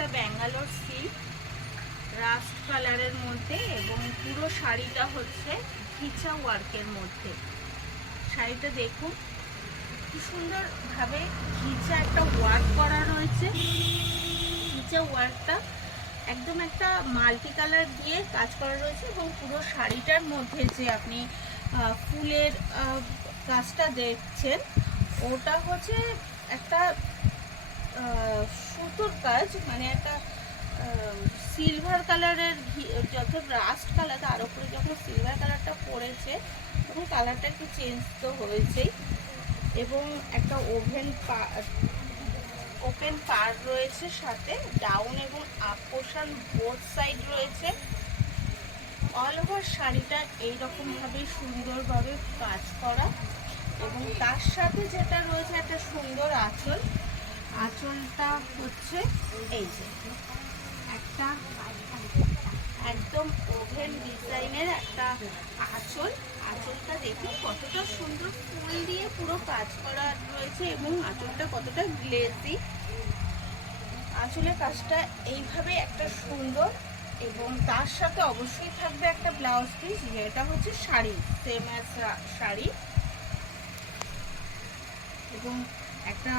একটা Bangalore silk rushed কালারের মধ্যে, এবং পুরো শাড়িটা হচ্ছে ঘিচা ওয়ার্কের মধ্যে। শাড়িটা দেখুন কি সুন্দরভাবে ঘিচা একটা ওয়ার্ক করা রয়েছে। ঘিচা ওয়ার্কটা একদম একটা মাল্টি কালার দিয়ে কাজ করা রয়েছে, এবং পুরো শাড়িটার মধ্যে যে আপনি ফুলের কাজটা দেখছেন ওটা হচ্ছে একটা সুতোর কাজ, মানে একটা সিলভার কালারের যত রাস্ট কালার তার উপরে যখন সিলভার কালারটা পড়েছে তখন কালারটা একটু চেঞ্জ তো হয়েছেই। এবং একটা ওপেন পার রয়েছে, সাথে ডাউন এবং আপ পোর্শন বোথ সাইড রয়েছে। অল ওভার শাড়িটা এইরকম ভাবে সুন্দরভাবে কাজ করা, এবং তার সাথে যেটা রয়েছে একটা সুন্দর আঁচল। আঁচলটা হচ্ছে এই যে একটা একদম ওভেন ডিজাইনের একটা আঁচল। আঁচলটা দেখুন কতটা সুন্দর ফুল দিয়ে পুরো কাজ করা রয়েছে, এবং আঁচলটা কতটা গ্লেজি। আঁচলের কাজটা এইভাবে একটা সুন্দর, এবং তার সাথে অবশ্যই থাকবে একটা ব্লাউজ পিস, যেটা হচ্ছে শাড়ি, সেম অ্যাজ শাড়ি, এবং একটা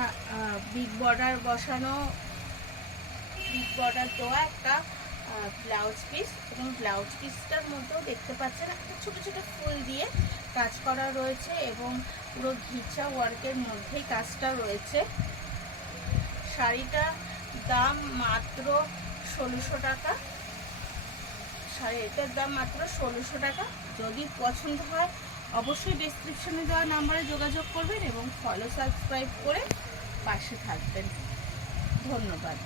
বিগ বর্ডার বসানো, বিগ বর্ডার দেওয়া একটা ব্লাউজ পিস। এবং ব্লাউজ পিসটার মধ্যেও দেখতে পাচ্ছেন একটা ছোট ছোট ফুল দিয়ে কাজ করা রয়েছে, এবং পুরো ঘিচা ওয়ার্কের মধ্যেই কাজটা রয়েছে। শাড়িটার দাম মাত্র 1600 টাকা। শাড়িটার দাম মাত্র 1600 টাকা। যদি পছন্দ হয় অবশ্যই ডেসক্রিপশনে দেওয়া নাম্বারে যোগাযোগ করবেন এবং ফলো সাবস্ক্রাইব করে পাশে থাকবেন। ধন্যবাদ।